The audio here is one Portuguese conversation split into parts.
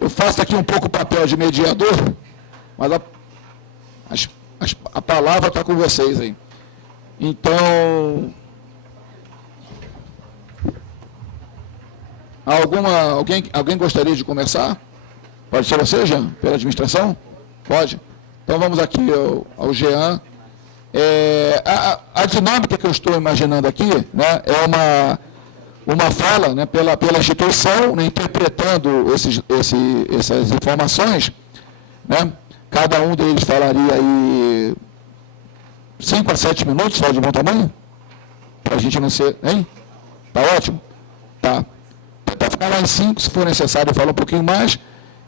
Eu faço aqui um pouco o papel de mediador, mas a palavra está com vocês aí. Então, alguém gostaria de começar? Pode ser você, Jean, pela administração? Pode. Então vamos aqui ao Jean. A dinâmica que eu estou imaginando aqui, né, é uma fala, né, pela instituição, né, interpretando essas informações, né, cada um deles falaria aí 5 a 7 minutos, só de bom tamanho? Para a gente não ser... Hein? Tá ótimo? Tá. Tentar ficar lá em 5, se for necessário, eu falo um pouquinho mais.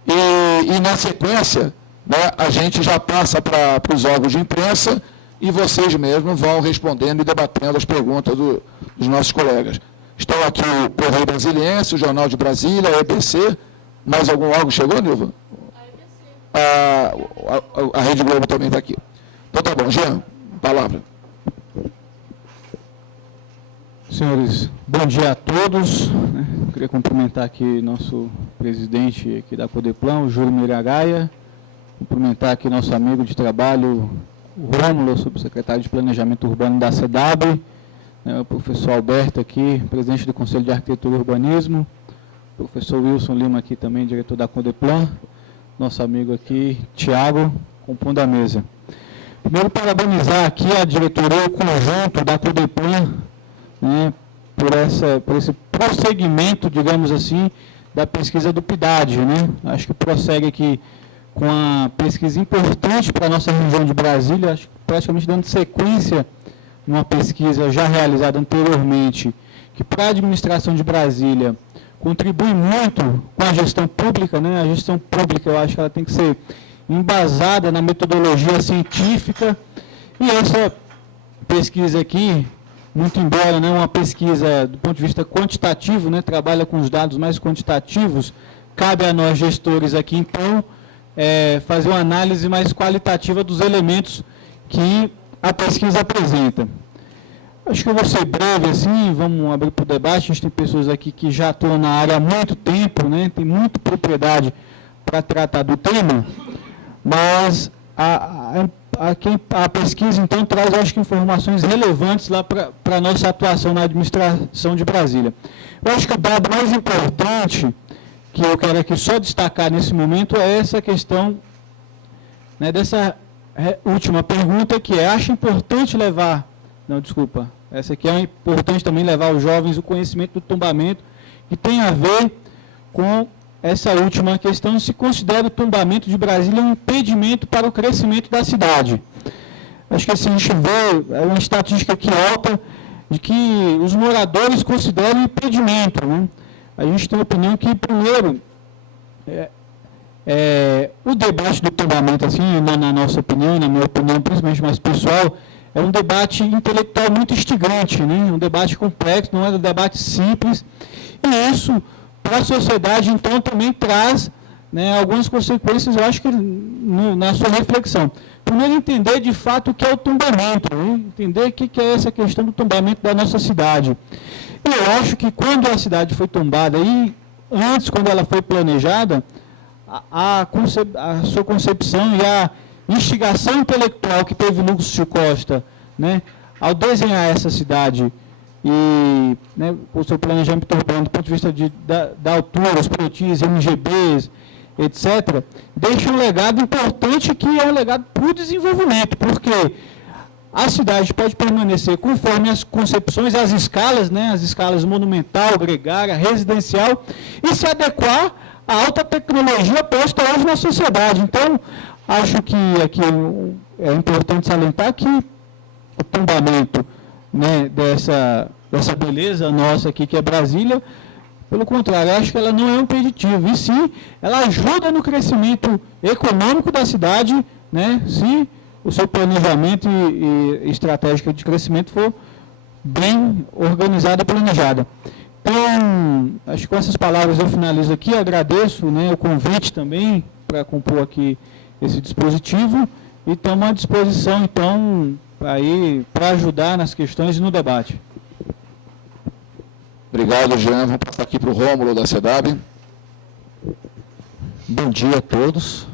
E na sequência, né, a gente já passa para os órgãos de imprensa e vocês mesmos vão respondendo e debatendo as perguntas dos nossos colegas. Estão aqui o Correio Brasiliense, o Jornal de Brasília, a EBC. Mais algum órgão chegou, Nilva? A Rede Globo também está aqui. Então tá bom, Jean, palavra. Senhores, bom dia a todos. Queria cumprimentar aqui nosso presidente aqui da Codeplan, o Júlio Miragaia. Cumprimentar aqui nosso amigo de trabalho, o Rômulo, subsecretário de Planejamento Urbano da CEDAB, o professor Alberto aqui, presidente do Conselho de Arquitetura e Urbanismo, o professor Wilson Lima aqui também, diretor da Codeplan, nosso amigo aqui, Tiago, compondo a mesa. Primeiro, parabenizar aqui a diretoria e o conjunto da Codeplan, né, por esse prosseguimento, digamos assim, da pesquisa do PIDAD, né? Acho que prossegue aqui com a pesquisa importante para a nossa região de Brasília, acho que praticamente dando sequência numa pesquisa já realizada anteriormente, que para a administração de Brasília contribui muito com a gestão pública, né? A gestão pública, eu acho que ela tem que ser embasada na metodologia científica, e essa pesquisa aqui, muito embora, né, uma pesquisa do ponto de vista quantitativo, né, trabalha com os dados mais quantitativos, cabe a nós gestores aqui, então, fazer uma análise mais qualitativa dos elementos que a pesquisa apresenta. Acho que eu vou ser breve, assim, vamos abrir para o debate. A gente tem pessoas aqui que já atuam na área há muito tempo, né, tem muita propriedade para tratar do tema, mas a pesquisa, então, traz, acho que, informações relevantes lá para a nossa atuação na administração de Brasília. Eu acho que o dado mais importante que eu quero aqui só destacar nesse momento é essa questão, né, dessa última pergunta, que é, acho importante levar, não, desculpa, essa aqui é importante também levar aos jovens o conhecimento do tombamento, que tem a ver com essa última questão, se considera o tombamento de Brasília um impedimento para o crescimento da cidade. Acho que assim, a gente vê, é uma estatística aqui alta, de que os moradores consideram impedimento, né? A gente tem a opinião que, primeiro, o debate do tombamento, assim, na nossa opinião, na minha opinião, principalmente mais pessoal, é um debate intelectual muito instigante, né? Um debate complexo, não é um debate simples, e isso, para a sociedade, então, também traz, né, algumas consequências, eu acho que na sua reflexão. Primeiro, entender de fato o que é o tombamento, né? Entender o que é essa questão do tombamento da nossa cidade. Eu acho que quando a cidade foi tombada, e antes, quando ela foi planejada, a sua concepção e a instigação intelectual que teve Lúcio Costa, né, ao desenhar essa cidade, e, né, o seu planejamento urbano, do ponto de vista da altura, os plotis, MGBs, etc., deixa um legado importante, que é um legado para o desenvolvimento, porque a cidade pode permanecer conforme as concepções, as escalas, né, as escalas monumental, gregária, residencial, e se adequar à alta tecnologia posta hoje na sociedade. Então, acho que aqui é importante salientar que o tombamento, né, dessa beleza nossa aqui, que é Brasília, pelo contrário, acho que ela não é um impeditivo, e sim, ela ajuda no crescimento econômico da cidade, né, se o seu planejamento e estratégia de crescimento for bem organizada e planejada. Então, acho que com essas palavras eu finalizo aqui, agradeço, né, o convite também para compor aqui esse dispositivo e estamos à disposição, então, para ajudar nas questões e no debate. Obrigado, Jean. Vamos passar aqui para o Rômulo, da CEDAB. Bom dia a todos.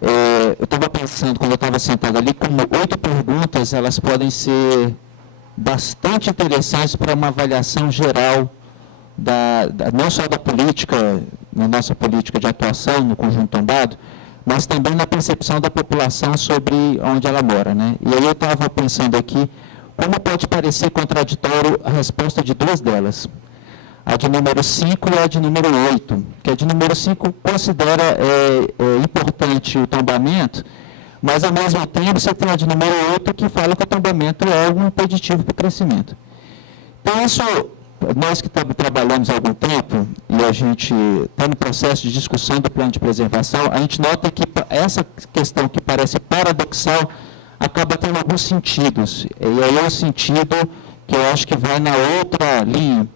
Eu estava pensando, quando eu estava sentado ali, como 8 perguntas, elas podem ser bastante interessantes para uma avaliação geral, não só da política, na nossa política de atuação no Conjunto Tombado, mas também na percepção da população sobre onde ela mora, né? E aí eu estava pensando aqui, como pode parecer contraditório a resposta de 2 delas. A de número 5 e a de número 8, que a de número 5 considera importante o tombamento, mas ao mesmo tempo você tem a de número 8 que fala que o tombamento é algo impeditivo para o crescimento. Então isso, nós que trabalhamos há algum tempo, e a gente está no processo de discussão do plano de preservação, a gente nota que essa questão que parece paradoxal acaba tendo alguns sentidos, e aí é o sentido que eu acho que vai na outra linha.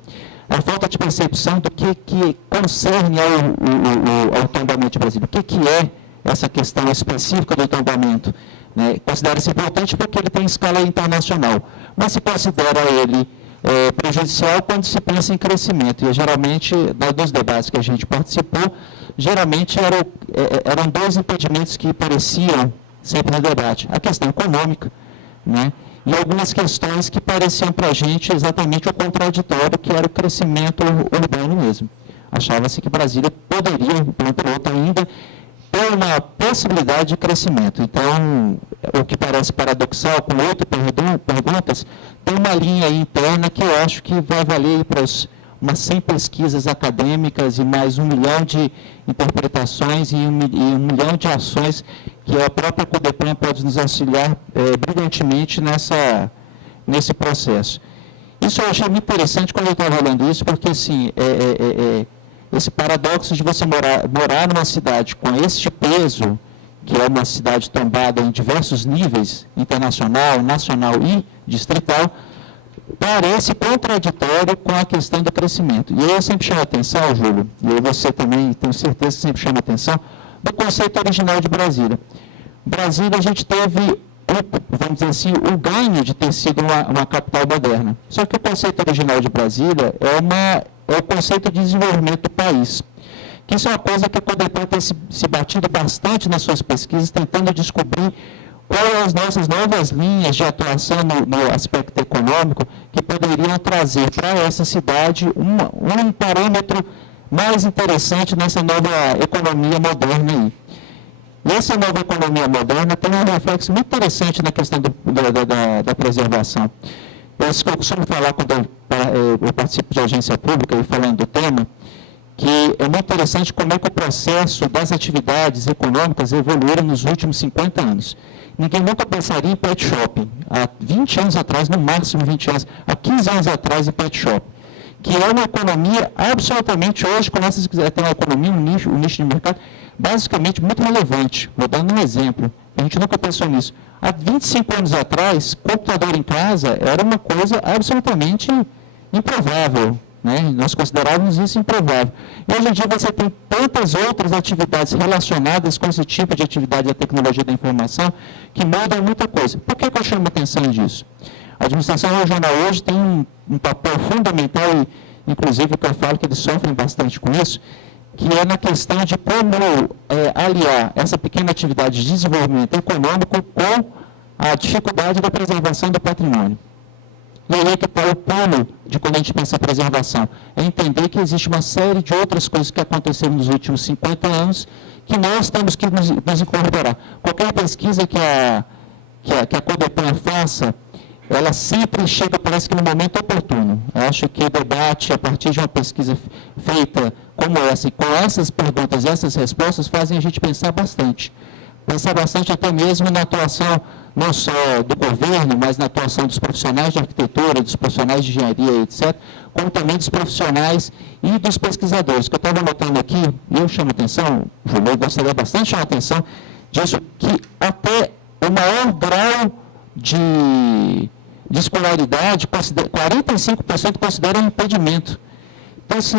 A falta de percepção do que concerne ao tombamento de Brasília. O que é essa questão específica do tombamento? Né? Considera-se importante porque ele tem escala internacional, mas se considera ele prejudicial quando se pensa em crescimento. E geralmente, nos debates que a gente participou, geralmente eram 2 impedimentos que apareciam sempre no debate. A questão econômica, né? E algumas questões que pareciam para a gente exatamente o contraditório, que era o crescimento urbano mesmo. Achava-se que Brasília poderia, por outro ainda, ter uma possibilidade de crescimento. Então, o que parece paradoxal, com 8 perguntas, tem uma linha aí interna que eu acho que vai valer para umas 100 pesquisas acadêmicas e mais 1 milhão de interpretações e 1 milhão de ações que a própria CODEPLAN pode nos auxiliar brilhantemente nesse processo. Isso eu achei muito interessante quando eu estava olhando isso, porque assim, esse paradoxo de você morar numa cidade com este peso, que é uma cidade tombada em diversos níveis, internacional, nacional e distrital, parece contraditório com a questão do crescimento. E aí eu sempre chamo a atenção, Júlio, e você também, tenho certeza que sempre chama a atenção, do conceito original de Brasília. Brasília, a gente teve, vamos dizer assim, o ganho de ter sido uma capital moderna. Só que o conceito original de Brasília é o conceito de desenvolvimento do país. Que isso é uma coisa que a CODEPLAN tem se batido bastante nas suas pesquisas, tentando descobrir quais as nossas novas linhas de atuação no aspecto econômico que poderiam trazer para essa cidade um parâmetro mais interessante nessa nova economia moderna aí. E essa nova economia moderna tem um reflexo muito interessante na questão da preservação. Por isso que eu costumo falar quando eu participo de agência pública e falando do tema, que é muito interessante como é que o processo das atividades econômicas evoluíram nos últimos 50 anos. Ninguém nunca pensaria em pet shopping. Há 20 anos atrás, no máximo 20 anos, há 15 anos atrás em pet shop. Que é uma economia absolutamente, hoje, quando se quiser ter uma economia, um nicho de mercado, basicamente muito relevante. Vou dar um exemplo. A gente nunca pensou nisso. Há 25 anos atrás, computador em casa era uma coisa absolutamente improvável. Né? Nós considerávamos isso improvável. E hoje em dia você tem tantas outras atividades relacionadas com esse tipo de atividade da tecnologia da informação que mudam muita coisa. Por que eu chamo a atenção disso? A administração regional hoje tem um papel fundamental, e inclusive o que eu falo que eles sofrem bastante com isso, que é na questão de como aliar essa pequena atividade de desenvolvimento econômico com a dificuldade da preservação do patrimônio. E aí é que está o pulo de quando a gente pensa em preservação. É entender que existe uma série de outras coisas que aconteceram nos últimos 50 anos que nós temos que nos incorporar. Qualquer pesquisa que a CODEPLAN faça, ela sempre chega, parece que no momento oportuno. Eu acho que o debate, a partir de uma pesquisa feita como essa, e com essas perguntas e essas respostas, fazem a gente pensar bastante. Pensar bastante até mesmo na atuação, não só do governo, mas na atuação dos profissionais de arquitetura, dos profissionais de engenharia, etc., como também dos profissionais e dos pesquisadores. O que eu estava notando aqui, e eu chamo a atenção, Júlio, eu gostaria bastante de chamar a atenção disso, que até o maior grau de escolaridade, 45% consideram um impedimento. Então, assim,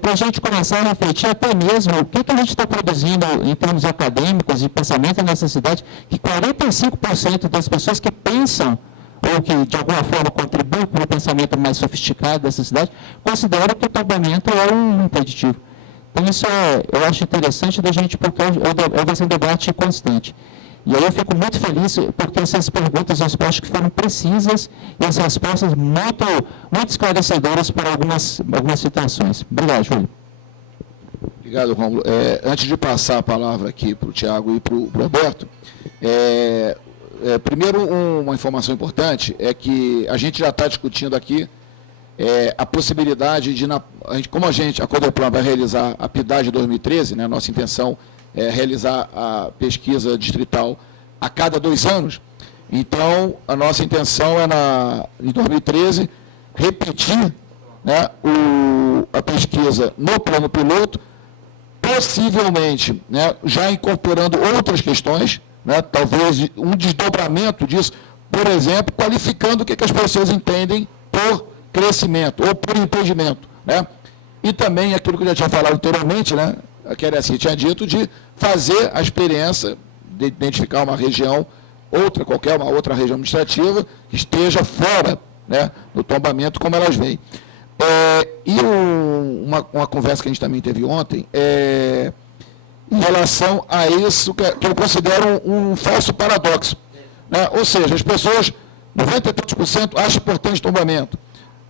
para a gente começar a refletir até mesmo o que a gente está produzindo em termos acadêmicos de pensamento nessa cidade, que 45% das pessoas que pensam ou que de alguma forma contribuem para o pensamento mais sofisticado dessa cidade, consideram que o tombamento é um impeditivo. Então, isso eu acho interessante da gente, porque vai ser um debate constante. E aí eu fico muito feliz, porque essas perguntas eu acho que foram precisas e as respostas muito esclarecedoras para algumas situações. Obrigado, Júlio. Obrigado, Rômulo. Antes de passar a palavra aqui para o Tiago e para o Roberto, primeiro, uma informação importante é que a gente já está discutindo aqui a possibilidade de, como a Codeplan vai realizar a PIDAD 2013, né, nossa intenção é realizar a pesquisa distrital a cada 2 anos, então a nossa intenção é, em 2013, repetir, né, a pesquisa no plano piloto, possivelmente, né, já incorporando outras questões, né, talvez um desdobramento disso, por exemplo, qualificando o que as pessoas entendem por crescimento ou por impedimento, né? E também aquilo que eu já tinha falado anteriormente, né, que era assim, tinha dito, de fazer a experiência de identificar uma região, uma outra região administrativa, que esteja fora, né, do tombamento, como elas vêm. Uma conversa que a gente também teve ontem, em relação a isso que eu considero um falso paradoxo, né? Ou seja, as pessoas, 90% acham importante o tombamento,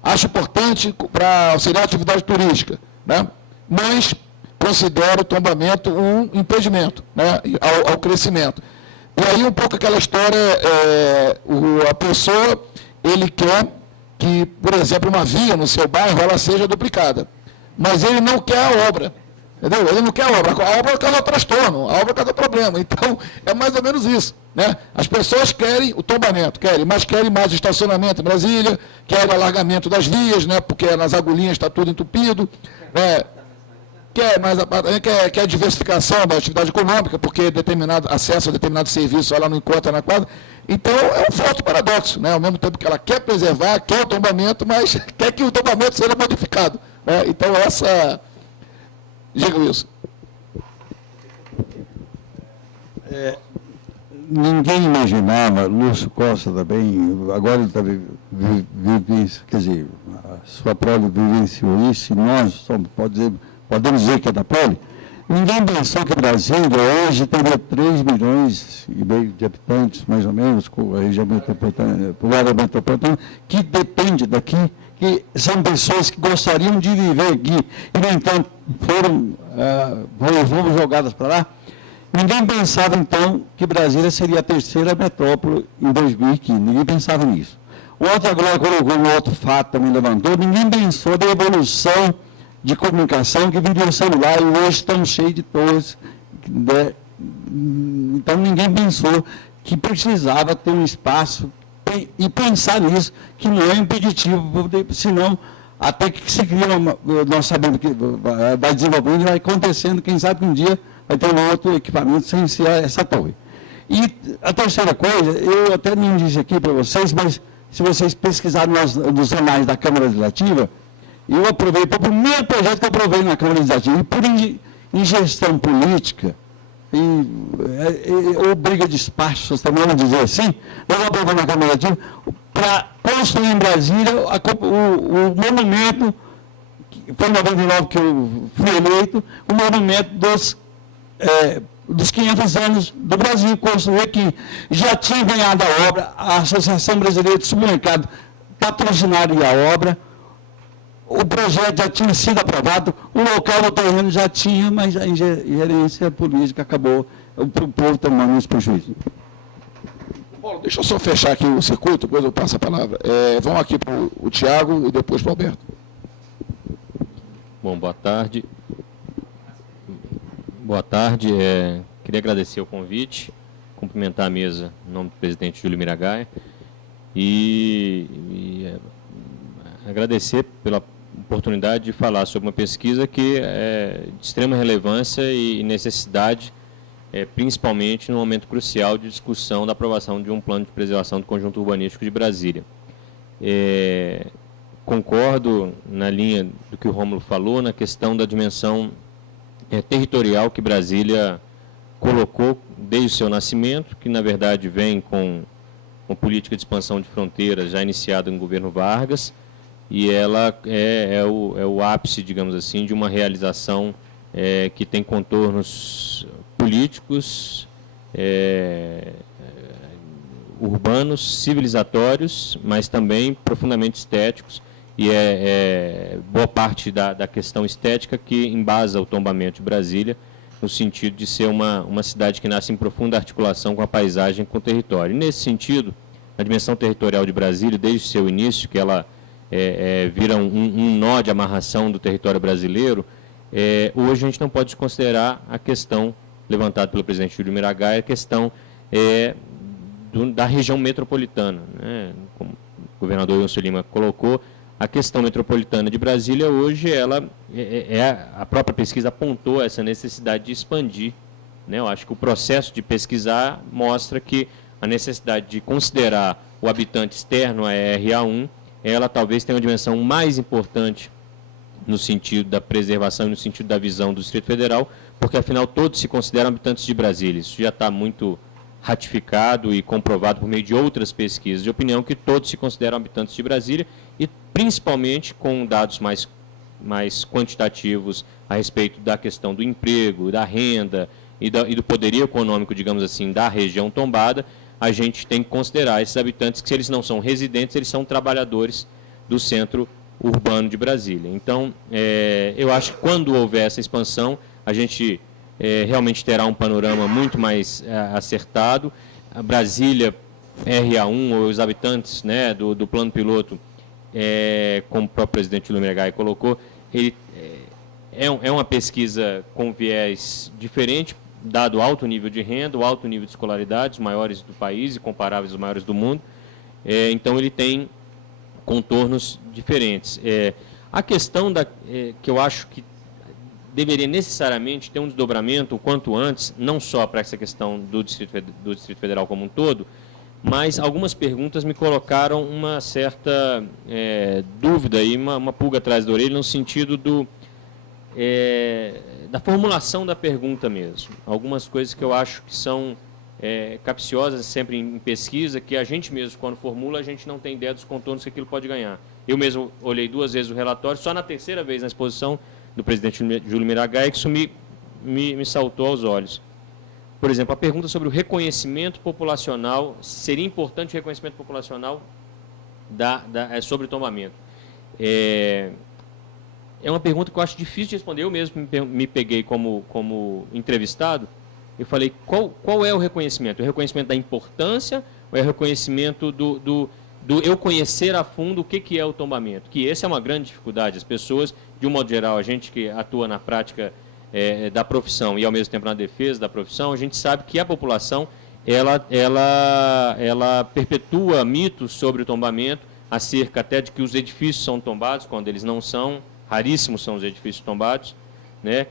acham importante para auxiliar a atividade turística, né? Mas considera o tombamento um impedimento, né, ao crescimento. E aí um pouco aquela história, a pessoa, ele quer que, por exemplo, uma via no seu bairro, ela seja duplicada, mas ele não quer a obra, entendeu? Ele não quer a obra causa transtorno, a obra causa problema. Então, é mais ou menos isso, né? As pessoas querem o tombamento, mas querem mais estacionamento em Brasília, querem o alargamento das vias, né, porque nas agulhinhas está tudo entupido, né? Quer a diversificação da atividade econômica, porque acesso a determinado serviço ela não encontra na quadra. Então, é um forte paradoxo, né? Ao mesmo tempo que ela quer preservar, quer o tombamento, mas quer que o tombamento seja modificado, né? Então, digo isso. Ninguém imaginava, Lúcio Costa também, agora ele está quer dizer, a sua prole vivenciou isso, e nós podemos dizer que é da prole. Ninguém pensou que Brasília hoje teria 3 milhões e meio de habitantes, mais ou menos, com a região metropolitana, por área metropolitana, que depende daqui, que são pessoas que gostariam de viver aqui, e, no entanto, foram jogadas para lá. Ninguém pensava, então, que Brasília seria a 3ª metrópole em 2015. Ninguém pensava nisso. O outro agora colocou um outro fato, também levantou, ninguém pensou da evolução de comunicação que viria o celular e hoje estão cheios de torres, né? Então ninguém pensou que precisava ter um espaço e pensar nisso, que não é impeditivo, senão até que se cria, nós sabemos que vai desenvolvendo e vai acontecendo, quem sabe que um dia vai ter um outro equipamento sem ser essa torre. E a terceira coisa, eu até não disse aqui para vocês, mas se vocês pesquisarem nos anais da Câmara Legislativa, eu aprovei, foi o primeiro projeto que eu aprovei na Câmara Legislativa, e por ingestão política, ou briga de espaços, também vamos dizer assim, nós aprovamos na Câmara Legislativa para construir em Brasília o monumento, foi em 99 que eu fui eleito, o monumento dos 500 anos do Brasil, construir aqui. Já tinha ganhado a obra, a Associação Brasileira de Supermercado patrocinaria a obra, o projeto já tinha sido aprovado, o local do terreno já tinha, mas a ingerência política acabou, o povo tomando esse prejuízo. Paulo, deixa eu só fechar aqui o circuito, depois eu passo a palavra. Vamos aqui para o Tiago e depois para o Alberto. Bom, boa tarde. Boa tarde. Queria agradecer o convite, cumprimentar a mesa em nome do presidente Júlio Miragaia e agradecer pela oportunidade de falar sobre uma pesquisa que é de extrema relevância e necessidade, principalmente no momento crucial de discussão da aprovação de um plano de preservação do conjunto urbanístico de Brasília. Concordo na linha do que o Rômulo falou na questão da dimensão territorial que Brasília colocou desde o seu nascimento, que na verdade vem com uma política de expansão de fronteiras já iniciada no governo Vargas, e ela é o ápice, digamos assim, de uma realização que tem contornos políticos, urbanos, civilizatórios, mas também profundamente estéticos, e boa parte da questão estética que embasa o tombamento de Brasília, no sentido de ser uma cidade que nasce em profunda articulação com a paisagem, com o território. E nesse sentido, a dimensão territorial de Brasília, desde o seu início, que ela vira um nó de amarração do território brasileiro, hoje a gente não pode desconsiderar a questão levantada pelo presidente Júlio Miragaia, a questão da região metropolitana, né? Como o governador Wilson Lima colocou, a questão metropolitana de Brasília hoje, a própria pesquisa apontou essa necessidade de expandir, né? Eu acho que o processo de pesquisar mostra que a necessidade de considerar o habitante externo à RA1, ela talvez tenha uma dimensão mais importante no sentido da preservação e no sentido da visão do Distrito Federal, porque afinal todos se consideram habitantes de Brasília. Isso já está muito ratificado e comprovado por meio de outras pesquisas de opinião, que todos se consideram habitantes de Brasília, e principalmente com dados mais quantitativos a respeito da questão do emprego, da renda e do poderio econômico, digamos assim, da região tombada. A gente tem que considerar esses habitantes que, se eles não são residentes, eles são trabalhadores do centro urbano de Brasília. Então, eu acho que quando houver essa expansão, a gente realmente terá um panorama muito mais acertado. A Brasília RA1, os habitantes, né, do plano piloto, como o próprio presidente Júlio Miragaia colocou, ele é uma pesquisa com viés diferente, dado o alto nível de renda, o alto nível de escolaridade, os maiores do país e comparáveis aos maiores do mundo. Então, ele tem contornos diferentes. A questão que eu acho que deveria necessariamente ter um desdobramento o quanto antes, não só para essa questão do Distrito Federal como um todo, mas algumas perguntas me colocaram uma certa dúvida e uma pulga atrás da orelha, no sentido da formulação da pergunta mesmo. Algumas coisas que eu acho que são capciosas sempre em pesquisa, que a gente mesmo, quando formula, a gente não tem ideia dos contornos que aquilo pode ganhar. Eu mesmo olhei 2 vezes o relatório, só na terceira vez na exposição do presidente Júlio Miragaia, que isso me saltou aos olhos. Por exemplo, a pergunta sobre o reconhecimento populacional, seria importante o reconhecimento populacional sobre o tombamento. É uma pergunta que eu acho difícil de responder. Eu mesmo me peguei como entrevistado. Eu falei, qual é o reconhecimento? O reconhecimento da importância ou é o reconhecimento do eu conhecer a fundo o que é o tombamento? Que essa é uma grande dificuldade. As pessoas, de um modo geral, a gente que atua na prática da profissão e, ao mesmo tempo, na defesa da profissão, a gente sabe que a população ela perpetua mitos sobre o tombamento, acerca até de que os edifícios são tombados, quando eles não são. Raríssimos são os edifícios tombados, né?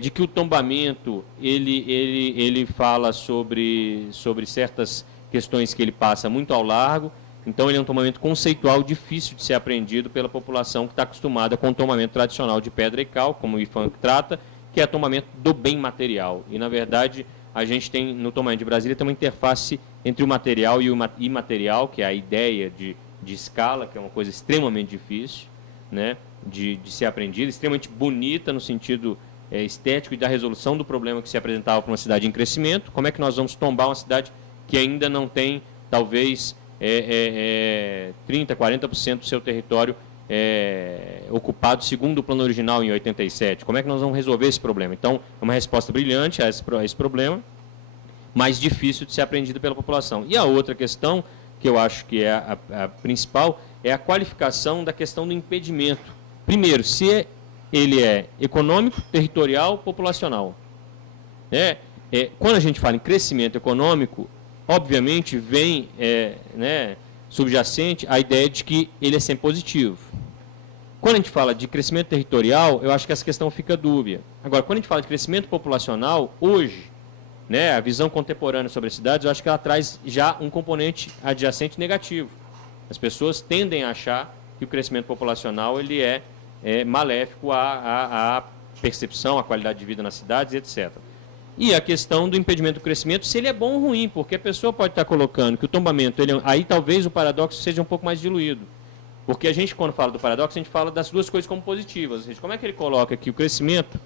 De que o tombamento ele fala sobre certas questões que ele passa muito ao largo. Então, ele é um tombamento conceitual difícil de ser apreendido pela população que está acostumada com o tombamento tradicional de pedra e cal, como o IFAM trata, que é o tombamento do bem material. E, na verdade, a gente tem, no tombamento de Brasília, tem uma interface entre o material e o imaterial, que é a ideia de escala, que é uma coisa extremamente difícil, né, de ser aprendida, extremamente bonita no sentido estético e da resolução do problema que se apresentava para uma cidade em crescimento. Como é que nós vamos tombar uma cidade que ainda não tem, talvez, 30%, 40% do seu território ocupado segundo o plano original em 87. Como é que nós vamos resolver esse problema? Então, é uma resposta brilhante a esse problema, mas difícil de ser aprendida pela população. E a outra questão, que eu acho que é a principal, é a qualificação da questão do impedimento. Primeiro, se ele é econômico, territorial, populacional. Quando a gente fala em crescimento econômico, obviamente vem subjacente a ideia de que ele é sempre positivo. Quando a gente fala de crescimento territorial, eu acho que essa questão fica dúbia. Agora, quando a gente fala de crescimento populacional, hoje, a visão contemporânea sobre as cidades, eu acho que ela traz já um componente adjacente negativo. As pessoas tendem a achar que o crescimento populacional ele é maléfico à percepção, à qualidade de vida nas cidades, etc. E a questão do impedimento do crescimento, se ele é bom ou ruim, porque a pessoa pode estar colocando que o tombamento, aí talvez o paradoxo seja um pouco mais diluído. Porque a gente, quando fala do paradoxo, a gente fala das duas coisas como positivas. Ou seja, como é que ele coloca que o crescimento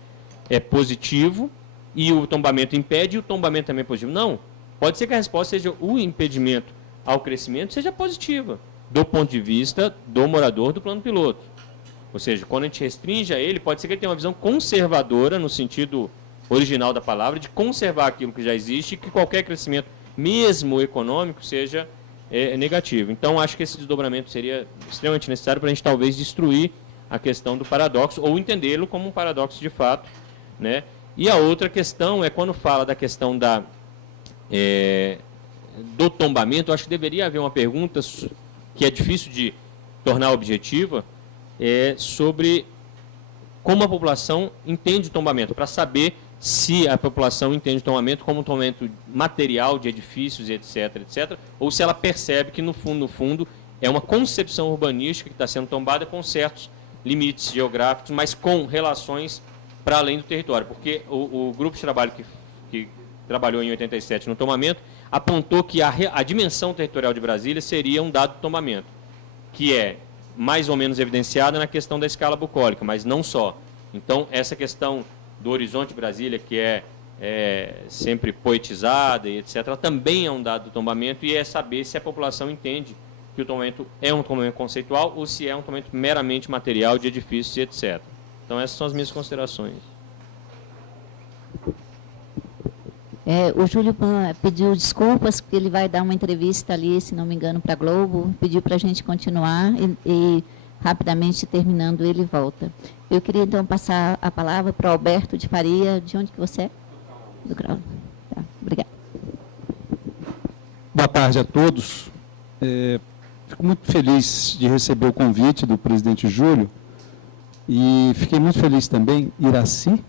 é positivo e o tombamento impede e o tombamento também é positivo? Não. Pode ser que a resposta seja o impedimento ao crescimento seja positiva, do ponto de vista do morador do plano piloto. Ou seja, quando a gente restringe a ele, pode ser que ele tenha uma visão conservadora, no sentido original da palavra, de conservar aquilo que já existe e que qualquer crescimento, mesmo econômico, seja negativo. Então, acho que esse desdobramento seria extremamente necessário para a gente talvez destruir a questão do paradoxo, ou entendê-lo como um paradoxo de fato, né? E a outra questão é quando fala da questão do tombamento, acho que deveria haver uma pergunta que é difícil de tornar objetiva, sobre como a população entende o tombamento, para saber se a população entende o tombamento como um tombamento material de edifícios, etc., etc., ou se ela percebe que, no fundo, é uma concepção urbanística que está sendo tombada com certos limites geográficos, mas com relações para além do território. Porque o grupo de trabalho que trabalhou em 87 no tombamento apontou que a dimensão territorial de Brasília seria um dado tombamento, que é mais ou menos evidenciada na questão da escala bucólica, mas não só. Então, essa questão do horizonte de Brasília, que é sempre poetizada e etc., também é um dado do tombamento, e é saber se a população entende que o tombamento é um tombamento conceitual ou se é um tombamento meramente material de edifícios e etc. Então, essas são as minhas considerações. O Júlio pediu desculpas, porque ele vai dar uma entrevista ali, se não me engano, para a Globo, pediu para a gente continuar e rapidamente, terminando, ele volta. Eu queria, então, passar a palavra para o Alberto de Faria. De onde que você é? Do Grau. Tá, obrigada. Boa tarde a todos. Fico muito feliz de receber o convite do presidente Júlio e fiquei muito feliz também, Iraci,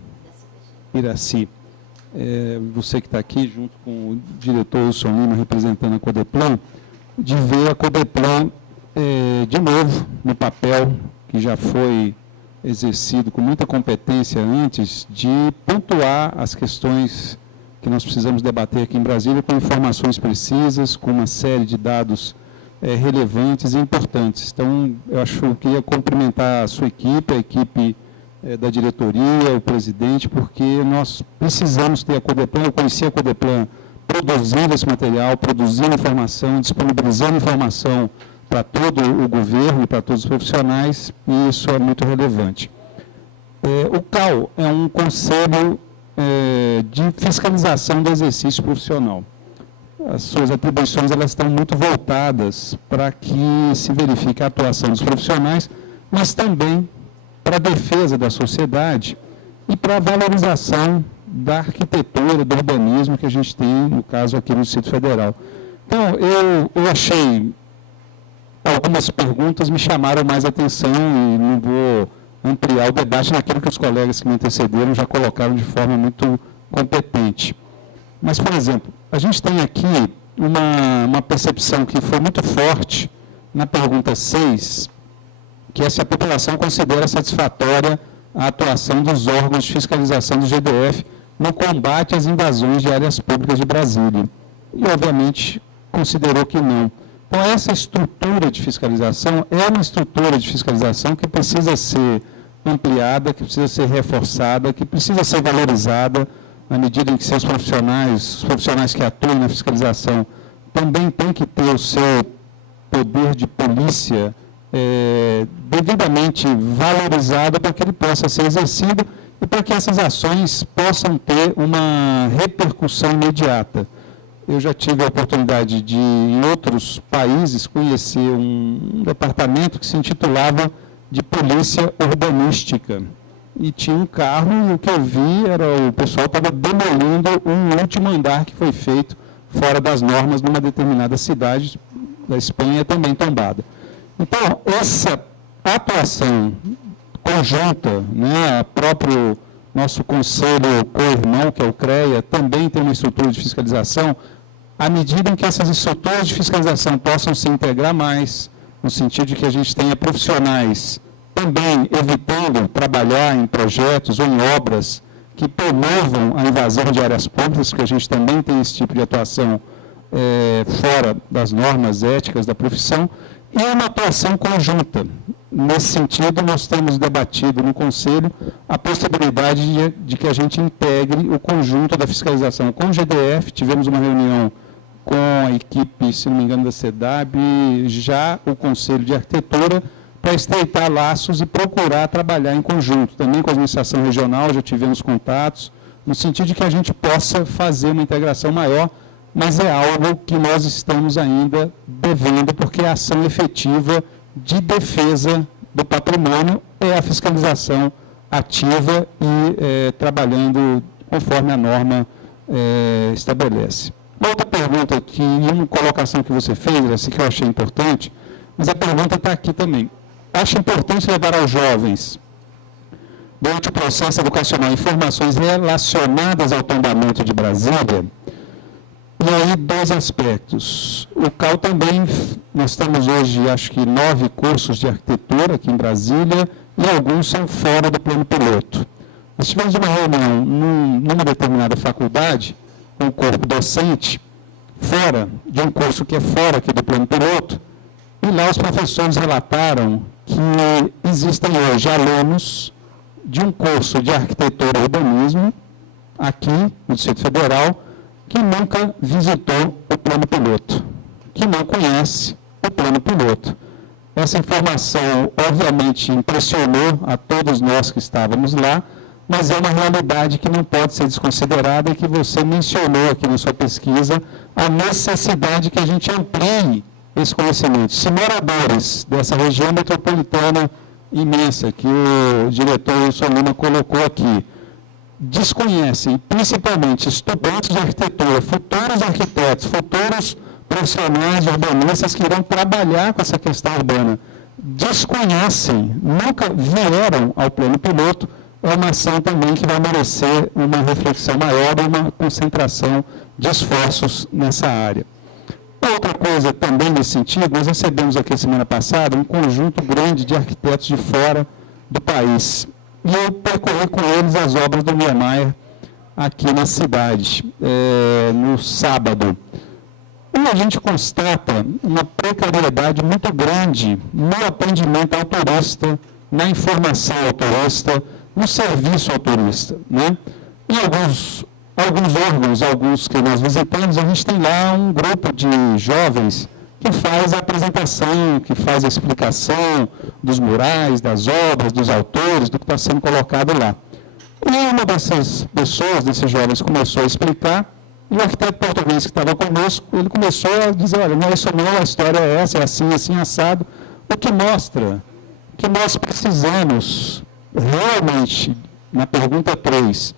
você que está aqui junto com o diretor Wilson Lima, representando a Codeplan, de ver a Codeplan de novo no papel que já foi exercido com muita competência antes, de pontuar as questões que nós precisamos debater aqui em Brasília com informações precisas, com uma série de dados relevantes e importantes. Então, eu acho que queria cumprimentar a sua equipe, a equipe da diretoria, o presidente, porque nós precisamos ter a Codeplan. Eu conheci a Codeplan produzindo esse material, produzindo informação, disponibilizando informação para todo o governo e para todos os profissionais, e isso é muito relevante. O CAU é um conselho de fiscalização do exercício profissional. As suas atribuições elas estão muito voltadas para que se verifique a atuação dos profissionais, mas também para a defesa da sociedade e para a valorização da arquitetura, do urbanismo que a gente tem, no caso aqui no Distrito Federal. Então, eu achei, algumas perguntas me chamaram mais atenção e não vou ampliar o debate naquilo que os colegas que me antecederam já colocaram de forma muito competente. Mas, por exemplo, a gente tem aqui uma percepção que foi muito forte na pergunta 6, que é se a população considera satisfatória a atuação dos órgãos de fiscalização do GDF no combate às invasões de áreas públicas de Brasília. E, obviamente, considerou que não. Então, essa estrutura de fiscalização é uma estrutura de fiscalização que precisa ser ampliada, que precisa ser reforçada, que precisa ser valorizada, na medida em que os profissionais que atuam na fiscalização também têm que ter o seu poder de polícia devidamente valorizado para que ele possa ser exercido e para que essas ações possam ter uma repercussão imediata. Eu já tive a oportunidade de, em outros países, conhecer um departamento que se intitulava de Polícia Urbanística. E tinha um carro, e o que eu vi era o pessoal estava demolindo um último andar que foi feito fora das normas numa determinada cidade da Espanha, também tombada. Então, essa atuação conjunta, né, próprio nosso conselho co-irmão, que é o CREA, também tem uma estrutura de fiscalização, à medida em que essas estruturas de fiscalização possam se integrar mais, no sentido de que a gente tenha profissionais também evitando trabalhar em projetos ou em obras que promovam a invasão de áreas públicas, porque a gente também tem esse tipo de atuação fora das normas éticas da profissão, e uma atuação conjunta. Nesse sentido, nós temos debatido no Conselho a possibilidade de que a gente integre o conjunto da fiscalização com o GDF. Tivemos uma reunião com a equipe, se não me engano, da CEDAB, já o Conselho de Arquitetura, para estreitar laços e procurar trabalhar em conjunto. Também com a administração regional já tivemos contatos, no sentido de que a gente possa fazer uma integração maior, mas é algo que nós estamos ainda devendo, porque a ação efetiva de defesa do patrimônio é a fiscalização ativa e trabalhando conforme a norma estabelece. Uma outra pergunta aqui, e uma colocação que você fez, assim, que eu achei importante, mas a pergunta está aqui também. Acho importante levar aos jovens, durante o processo educacional, informações relacionadas ao tombamento de Brasília. E aí, dois aspectos. O CAL também, nós temos hoje, acho que 9 cursos de arquitetura aqui em Brasília, e alguns são fora do plano piloto. Nós tivemos uma reunião numa determinada faculdade, com o corpo docente, fora de um curso que é fora aqui do plano piloto, e lá os professores relataram que existem hoje alunos de um curso de arquitetura e urbanismo, aqui no Distrito Federal, que nunca visitou o plano piloto, que não conhece o plano piloto. Essa informação, obviamente, impressionou a todos nós que estávamos lá, mas é uma realidade que não pode ser desconsiderada e que você mencionou aqui na sua pesquisa, a necessidade que a gente amplie esse conhecimento. Se moradores dessa região metropolitana imensa, que o diretor Wilson Lima colocou aqui, desconhecem, principalmente estudantes de arquitetura, futuros arquitetos, futuros profissionais urbanistas que irão trabalhar com essa questão urbana, desconhecem, nunca vieram ao plano piloto, é uma ação também que vai merecer uma reflexão maior e uma concentração de esforços nessa área. Outra coisa também nesse sentido, nós recebemos aqui semana passada um conjunto grande de arquitetos de fora do país. E eu percorri com eles as obras do Niemeyer aqui na cidade, no sábado. E a gente constata uma precariedade muito grande no atendimento ao turista, na informação ao turista, no serviço ao turista, né? Em alguns órgãos, alguns que nós visitamos, a gente tem lá um grupo de jovens que faz a apresentação, que faz a explicação dos murais, das obras, dos autores, do que está sendo colocado lá. E uma dessas pessoas, desses jovens, começou a explicar, e o arquiteto português que estava conosco, ele começou a dizer, olha, não, isso não, a história é essa, é assim, assim, assado, o que mostra que nós precisamos realmente, na pergunta 3,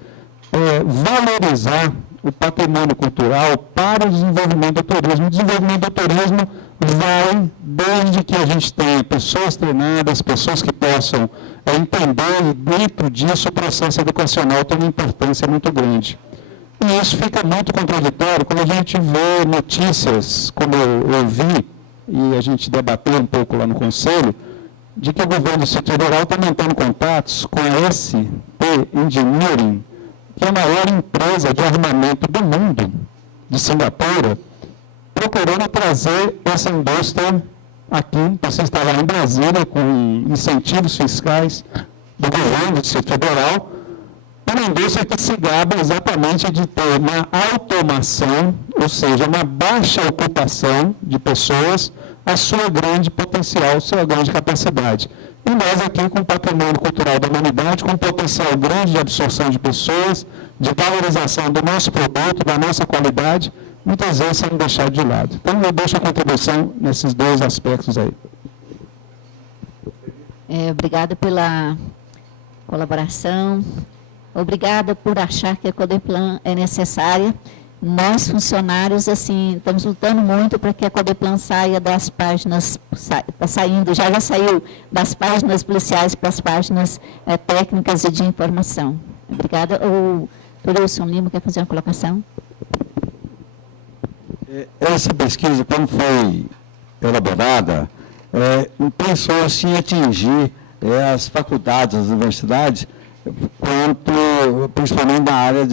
valorizar o patrimônio cultural para o desenvolvimento do turismo. O desenvolvimento do turismo vai desde que a gente tenha pessoas treinadas, pessoas que possam entender, e dentro disso o processo educacional tem uma importância muito grande. E isso fica muito contraditório quando a gente vê notícias, como eu vi, e a gente debateu um pouco lá no Conselho, de que o governo do Distrito Federal está mantendo contatos com a SP Engineering, que é a maior empresa de armamento do mundo, de Singapura, procurando trazer essa indústria aqui, para você estar lá em Brasília, com incentivos fiscais do governo do Distrito Federal, uma indústria que se gaba exatamente de ter uma automação, ou seja, uma baixa ocupação de pessoas, a sua grande potencial, a sua grande capacidade. E nós aqui com o patrimônio cultural da humanidade, com um potencial grande de absorção de pessoas, de valorização do nosso produto, da nossa qualidade, muitas vezes são deixados de lado. Então, eu deixo a contribuição nesses dois aspectos aí. Obrigada pela colaboração. Obrigada por achar que a Codeplan é necessária. Nós, funcionários, assim, estamos lutando muito para que a Codeplan saia das páginas, está saindo, já saiu das páginas policiais para as páginas técnicas e de informação. Obrigada. O doutor Wilson Lima quer fazer uma colocação? Essa pesquisa, quando foi elaborada, pensou-se em atingir as faculdades, as universidades, quanto, principalmente na área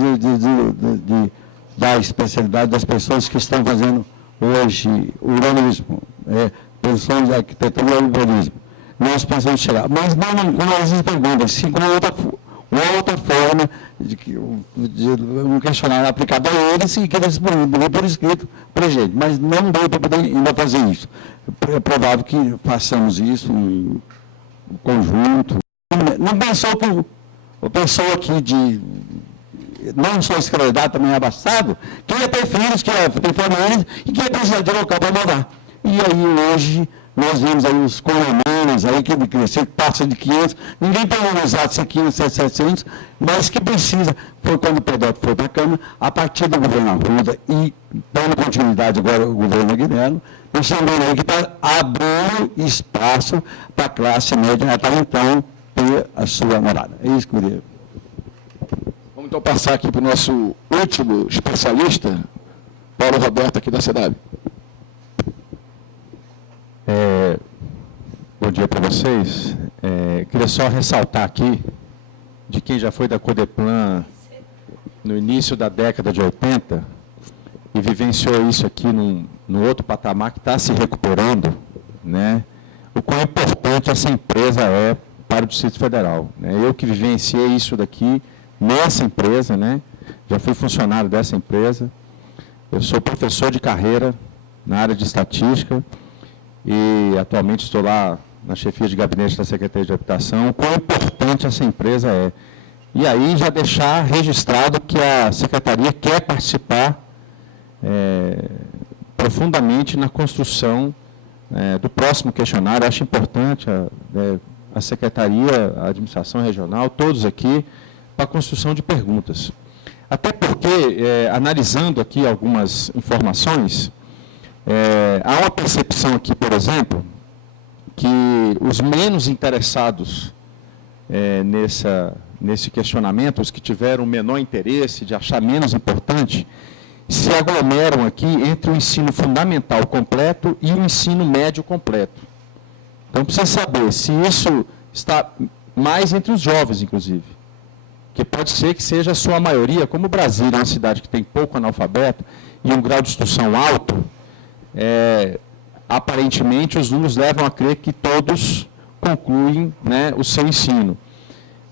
da especialidade das pessoas que estão fazendo hoje o urbanismo, pensões de arquitetura e urbanismo. Nós pensamos chegar, mas não com essas perguntas, sim com uma outra forma de um questionário aplicado a eles e que eles disponibilizem por escrito para a gente, mas não deu para poder ainda fazer isso. É provável que façamos isso em conjunto. Não pensou que o pessoal aqui de não só escolaridade, também abastado, que ia ter filhos, que ia ter famílias e que ia precisar de local para morar. E aí hoje nós vemos aí os condomínios aí que passa de 500, ninguém tem analisado se é 500, 700, mas que precisa, foi quando o PEDOT foi para a Câmara, a partir do governo Arruda e dando continuidade agora o governo Guilherme, nós estamos vendo aí que está abrindo espaço para a classe média até então ter a sua morada. É isso que eu queria. Vamos então passar aqui para o nosso último especialista, Paulo Roberto, aqui da CEDAB. Bom dia para vocês. Queria só ressaltar aqui, de quem já foi da Codeplan no início da década de 80 e vivenciou isso aqui no outro patamar que está se recuperando, né? O quão importante essa empresa é para o Distrito Federal, né? Eu que vivenciei isso daqui nessa empresa, né? Já fui funcionário dessa empresa. Eu sou professor de carreira na área de estatística e atualmente estou lá na chefia de gabinete da Secretaria de Habitação. Quão importante essa empresa é. E aí já deixar registrado que a Secretaria quer participar profundamente na construção do próximo questionário. Eu acho importante a Secretaria, a Administração Regional, todos aqui, para a construção de perguntas. Até porque, analisando aqui algumas informações, há uma percepção aqui, por exemplo, que os menos interessados nesse questionamento, os que tiveram menor interesse, de achar menos importante, se aglomeram aqui entre o ensino fundamental completo e o ensino médio completo. Então, precisa saber se isso está mais entre os jovens, inclusive. Que pode ser que seja a sua maioria, como Brasília é uma cidade que tem pouco analfabeto e um grau de instrução alto, aparentemente os números levam a crer que todos concluem, né, o seu ensino.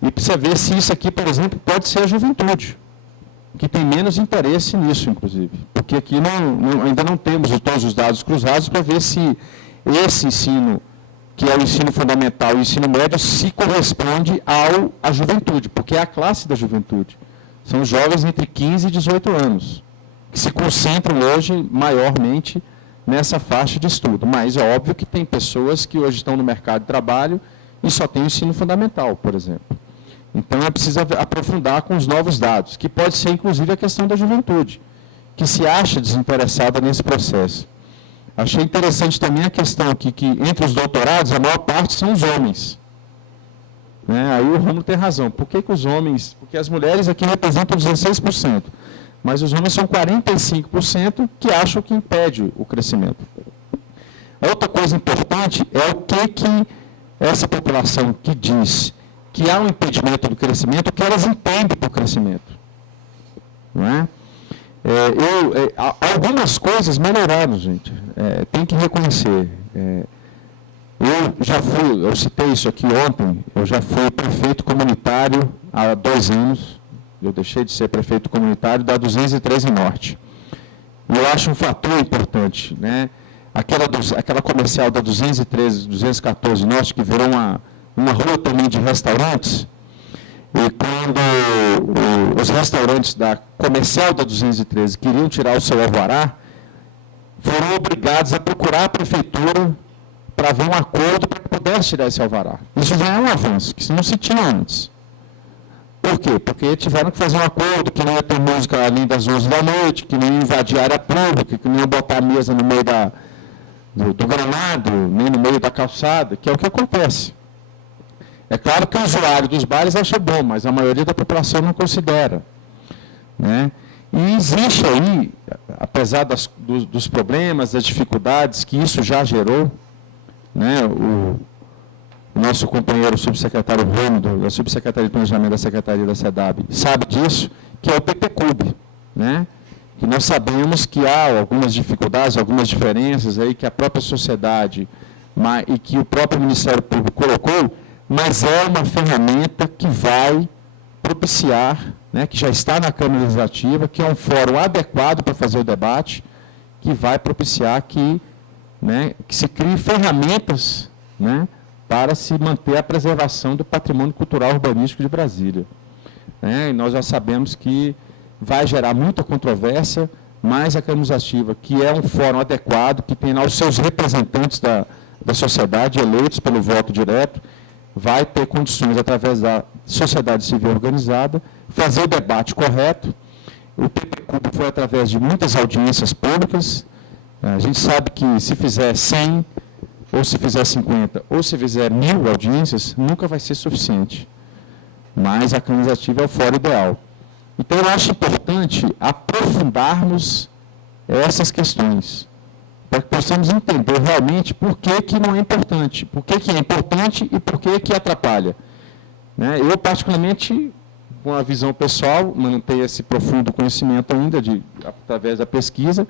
E precisa ver se isso aqui, por exemplo, pode ser a juventude, que tem menos interesse nisso, inclusive. Porque aqui ainda não temos todos os dados cruzados para ver se esse ensino, que é o ensino fundamental e o ensino médio, se corresponde à juventude, porque é a classe da juventude. São os jovens entre 15 e 18 anos, que se concentram hoje maiormente nessa faixa de estudo. Mas é óbvio que tem pessoas que hoje estão no mercado de trabalho e só tem o ensino fundamental, por exemplo. Então, é preciso aprofundar com os novos dados, que pode ser, inclusive, a questão da juventude, que se acha desinteressada nesse processo. Achei interessante também a questão aqui, que entre os doutorados, a maior parte são os homens. Né? Aí o Rômulo tem razão. Por que os homens... Porque as mulheres aqui representam 16%, mas os homens são 45% que acham que impede o crescimento. Outra coisa importante é o que essa população que diz que há um impedimento do crescimento, que elas entendem por crescimento. Não é? Algumas coisas melhoraram, gente. Tem que reconhecer. Eu citei isso aqui ontem, eu já fui prefeito comunitário há 2 anos, eu deixei de ser prefeito comunitário da 213 Norte. E eu acho um fator importante, né? Aquela comercial da 213, 214 Norte, que virou uma rua também de restaurantes, e quando os restaurantes da comercial da 213 queriam tirar o seu alvará, foram obrigados a procurar a prefeitura para haver um acordo para que pudesse tirar esse alvará. Isso já é um avanço, que não se tinha antes. Por quê? Porque tiveram que fazer um acordo que não ia ter música além das 11 da noite, que não ia invadir a área pública, que não ia botar a mesa no meio do gramado, nem no meio da calçada, que é o que acontece. É claro que o usuário dos bares acha bom, mas a maioria da população não considera. Né? E existe aí, apesar dos problemas, das dificuldades que isso já gerou, né, o nosso companheiro subsecretário Rômulo, da Subsecretaria de Planejamento da Secretaria da SEDAB, sabe disso, que é o PPCUB, né? Que nós sabemos que há algumas dificuldades, algumas diferenças aí que a própria sociedade e que o próprio Ministério Público colocou, mas é uma ferramenta que vai propiciar, né, que já está na Câmara Legislativa, que é um fórum adequado para fazer o debate, que vai propiciar que, né, que se crie ferramentas, né, para se manter a preservação do patrimônio cultural urbanístico de Brasília. E nós já sabemos que vai gerar muita controvérsia, mas a Câmara Legislativa, que é um fórum adequado, que tem lá os seus representantes da sociedade, eleitos pelo voto direto, vai ter condições, através da sociedade civil organizada, fazer o debate correto. O PPCUB foi através de muitas audiências públicas. A gente sabe que se fizer 100, ou se fizer 50, ou se fizer 1000 audiências, nunca vai ser suficiente. Mas a Câmara Legislativa é o fórum ideal. Então, eu acho importante aprofundarmos essas questões, para que possamos entender realmente por que não é importante, por que é importante e por que atrapalha. Eu, particularmente, com a visão pessoal, não tenho esse profundo conhecimento ainda, através da pesquisa,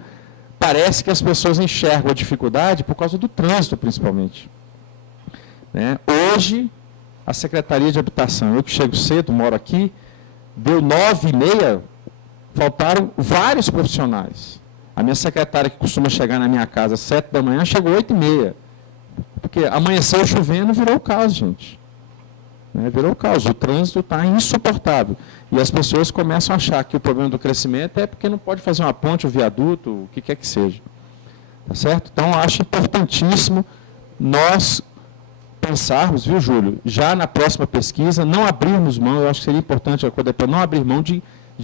parece que as pessoas enxergam a dificuldade por causa do trânsito, principalmente. Hoje, a Secretaria de Habitação, eu que chego cedo, moro aqui, deu 9h30, faltaram vários profissionais. A minha secretária, que costuma chegar na minha casa às 7 da manhã, chegou 8h30. Porque amanheceu chovendo, virou o caos, gente. Virou o caos. O trânsito está insuportável. E as pessoas começam a achar que o problema do crescimento é porque não pode fazer uma ponte, um viaduto, o que quer que seja. Tá certo? Então, eu acho importantíssimo nós pensarmos, viu, Júlio, já na próxima pesquisa, não abrirmos mão, eu acho que seria importante a CODEPLAN não abrir mão de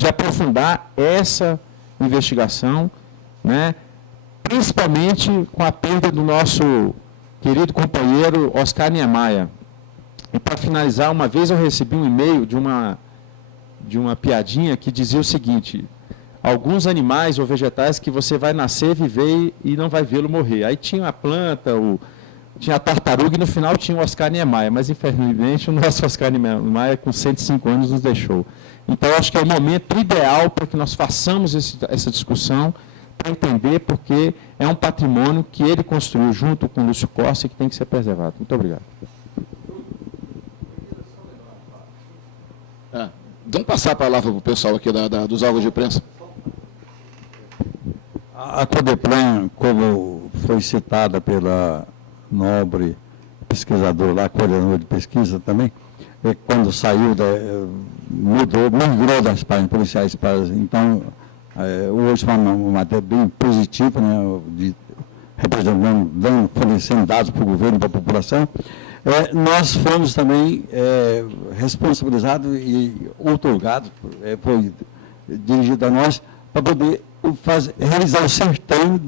aprofundar essa investigação, principalmente com a perda do nosso querido companheiro Oscar Niemeyer. E para finalizar, uma vez eu recebi um e-mail de uma piadinha que dizia o seguinte: alguns animais ou vegetais que você vai nascer, viver e não vai vê-lo morrer. Aí tinha a planta, tinha a tartaruga e no final tinha o Oscar Niemeyer, mas infelizmente o nosso Oscar Niemeyer com 105 anos nos deixou. Então, eu acho que é o momento ideal para que nós façamos essa discussão, para entender porque é um patrimônio que ele construiu junto com o Lúcio Costa e que tem que ser preservado. Muito obrigado. Vamos passar a palavra para o pessoal aqui dos órgãos de imprensa. A CODEPLAN, como foi citada pela nobre pesquisador lá, coordenador de pesquisa também, quando saiu, migrou das páginas policiais para... Então, hoje foi uma matéria bem positiva, representando, fornecendo dados para o governo e para a população. Nós fomos também responsabilizados e outorgados, foi dirigido a nós, para poder realizar o certame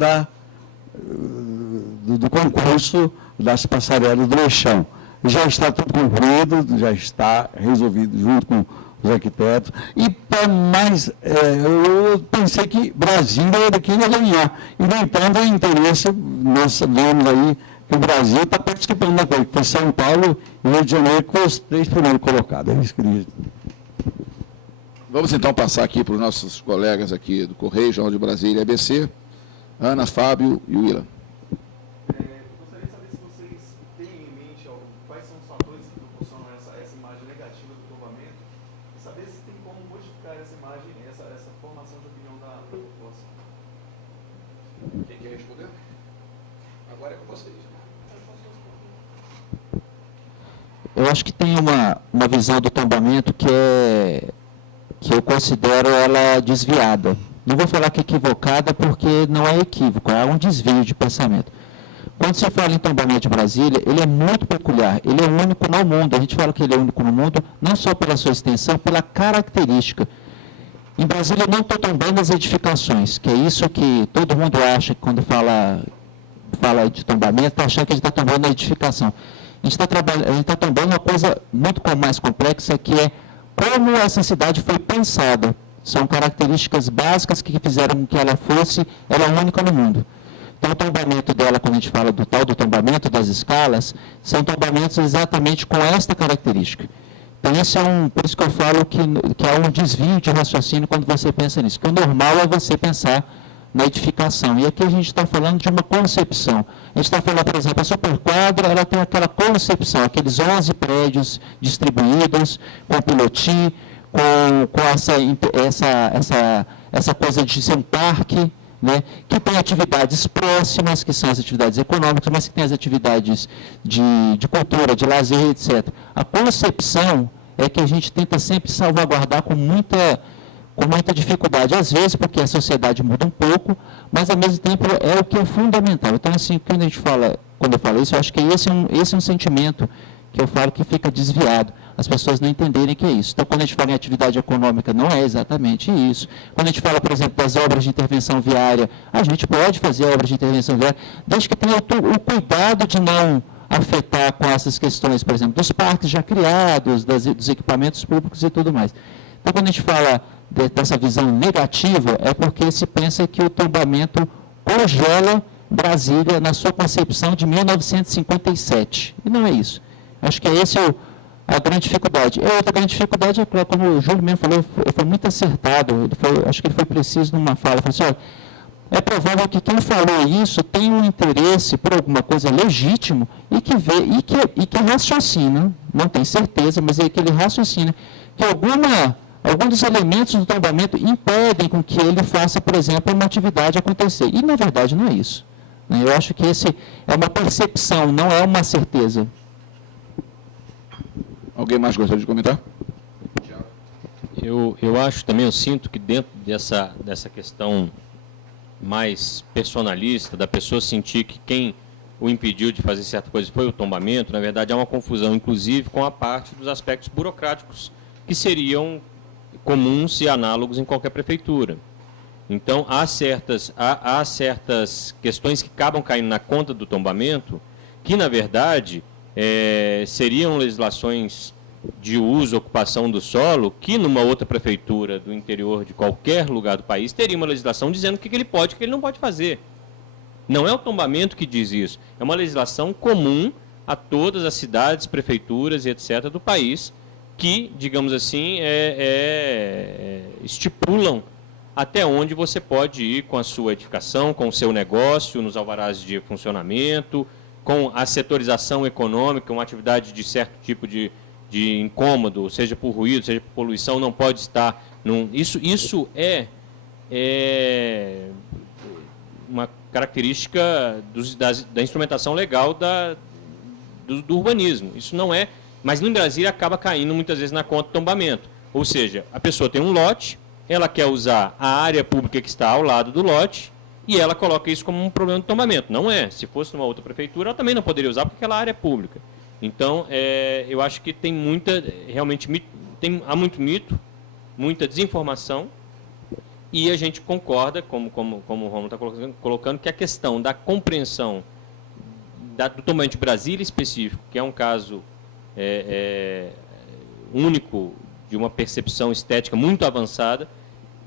do concurso das passarelas do Eixão. Já está tudo concluído, já está resolvido junto com os arquitetos. E para mais, eu pensei que Brasília era quem ia ganhar. E, no entanto, o interesse, nós sabemos aí que o Brasil está participando da coisa, que foi São Paulo e Rio de Janeiro com os 3 primeiros colocados. É isso que eu queria. Vamos então passar aqui para os nossos colegas aqui do Correio, Jornal de Brasília e ABC, Ana, Fábio e Willa. Gostaria de saber se vocês têm em mente quais são os fatores que proporcionam essa imagem negativa do tombamento e saber se tem como modificar essa imagem, essa formação de opinião da população. Quem quer responder? Agora é com vocês. Eu acho que tem uma visão do tombamento que eu considero ela desviada. Não vou falar que é equivocada, porque não é equívoco, é um desvio de pensamento. Quando se fala em tombamento de Brasília, ele é muito peculiar, ele é único no mundo. A gente fala que ele é único no mundo, não só pela sua extensão, pela característica. Em Brasília não estão tombando as edificações, que é isso que todo mundo acha que quando fala de tombamento, está achando que a gente está tombando a edificação. A gente está tombando uma coisa muito mais complexa, que é como essa cidade foi pensada. São características básicas que fizeram com que ela fosse única no mundo. Então, o tombamento dela, quando a gente fala do tal do tombamento das escalas, são tombamentos exatamente com esta característica. Então, por isso que eu falo que há um desvio de raciocínio quando você pensa nisso, que o normal é você pensar na edificação. E aqui a gente está falando de uma concepção. A gente está falando, por exemplo, a Superquadra, ela tem aquela concepção, aqueles 11 prédios distribuídos, com piloti, com essa coisa de ser um parque, né, que tem atividades próximas, que são as atividades econômicas, mas que tem as atividades de cultura, de lazer, etc. A concepção é que a gente tenta sempre salvaguardar com muita dificuldade, às vezes porque a sociedade muda um pouco, mas ao mesmo tempo é o que é fundamental. Então, assim, quando eu falo isso, eu acho que esse é um sentimento que eu falo que fica desviado. As pessoas não entenderem que é isso. Então, quando a gente fala em atividade econômica, não é exatamente isso. Quando a gente fala, por exemplo, das obras de intervenção viária, a gente pode fazer obras de intervenção viária, desde que tenha o cuidado de não afetar com essas questões, por exemplo, dos parques já criados, dos equipamentos públicos e tudo mais. Então, quando a gente fala dessa visão negativa, é porque se pensa que o tombamento congela Brasília na sua concepção de 1957. E não é isso. Acho que esse é a grande dificuldade. Outra grande dificuldade é, como o Júlio mesmo falou, foi muito acertado, acho que ele foi preciso numa fala, ele falou assim, olha, é provável que quem falou isso tem um interesse por alguma coisa legítimo e que raciocina, não tem certeza, mas é que ele raciocina que algum dos elementos do tombamento impedem com que ele faça, por exemplo, uma atividade acontecer. E, na verdade, não é isso. Eu acho que esse é uma percepção, não é uma certeza. Alguém mais gostaria de comentar? Eu acho também, eu sinto que dentro dessa questão mais personalista, da pessoa sentir que quem o impediu de fazer certa coisa foi o tombamento, na verdade há uma confusão, inclusive, com a parte dos aspectos burocráticos, que seriam comuns e análogos em qualquer prefeitura. Então, há certas questões que acabam caindo na conta do tombamento, que, na verdade, seriam legislações de uso e ocupação do solo, que numa outra prefeitura do interior de qualquer lugar do país teria uma legislação dizendo o que ele pode e o que ele não pode fazer. Não é o tombamento que diz isso, é uma legislação comum a todas as cidades, prefeituras e etc. do país, que, digamos assim, estipulam até onde você pode ir com a sua edificação, com o seu negócio, nos alvarás de funcionamento, com a setorização econômica, uma atividade de certo tipo de incômodo, seja por ruído, seja por poluição, não pode estar Isso é uma característica da instrumentação legal do urbanismo. Isso não é... Mas no Brasília acaba caindo muitas vezes na conta do tombamento. Ou seja, a pessoa tem um lote, ela quer usar a área pública que está ao lado do lote e ela coloca isso como um problema de tombamento. Não é. Se fosse numa outra prefeitura, ela também não poderia usar porque aquela área é pública. Então, eu acho que tem há muito mito, muita desinformação, e a gente concorda, como o Romulo está colocando, que a questão da compreensão do tombamento de Brasília específico, que é um caso único, de uma percepção estética muito avançada,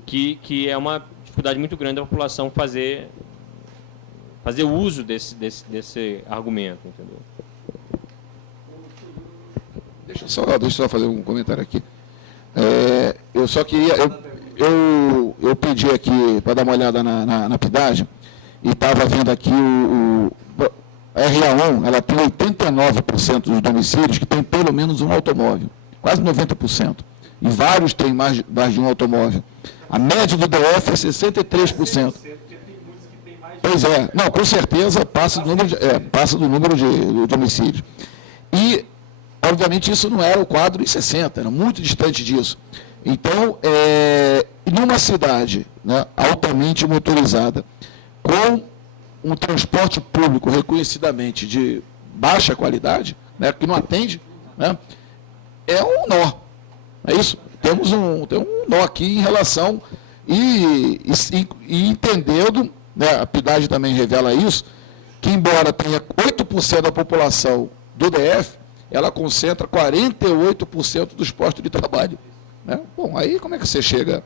que é uma dificuldade muito grande da população fazer uso desse argumento, entendeu? Deixa eu só fazer um comentário aqui. Eu só queria... Eu pedi aqui para dar uma olhada na PIDAGE e estava vendo aqui a RA1, ela tem 89% dos domicílios que tem pelo menos um automóvel, quase 90%. E vários têm mais de um automóvel. A média do DF é 63%. Pois é, não, com certeza passa do número de domicílios. E, obviamente, isso não era o quadro em 60, era muito distante disso. Então, numa cidade, né, altamente motorizada, com um transporte público reconhecidamente de baixa qualidade, né, que não atende, né, é um nó. É isso? Tem um nó aqui em relação e entendendo, né, a PIDAGE também revela isso, que embora tenha 8% da população do DF, ela concentra 48% dos postos de trabalho. Né? Bom, aí como é que você chega?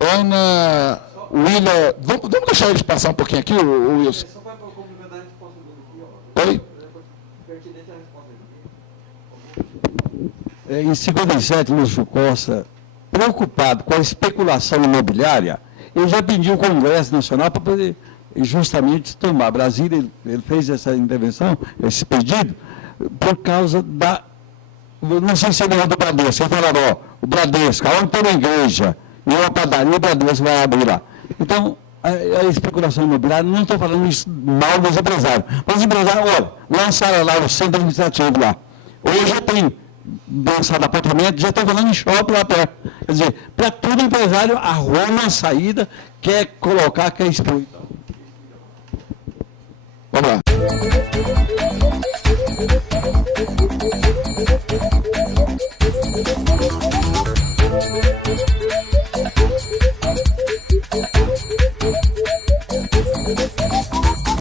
Ana... o William... Vamos deixar eles passar um pouquinho aqui, o Wilson. Só para complementar a resposta do aqui, Oi? pertinente a resposta aqui. Em 57, Lúcio Costa, preocupado com a especulação imobiliária, ele já pediu ao Congresso Nacional para poder justamente tomar. Brasília, ele fez essa intervenção, esse pedido, por causa da... Não sei se ele é do Bradesco. Ele falava, ó, o Bradesco, aonde tem uma igreja e uma padaria, o Bradesco vai abrir lá. Então, a especulação imobiliária, não estou falando isso mal dos empresários. Mas os empresários, olha, lançaram lá o centro administrativo lá. Hoje já tem lançado apartamento, já estão falando em shopping lá perto. Quer dizer, para todo empresário, arruma a saída, quer colocar, quer expor. Vamos lá.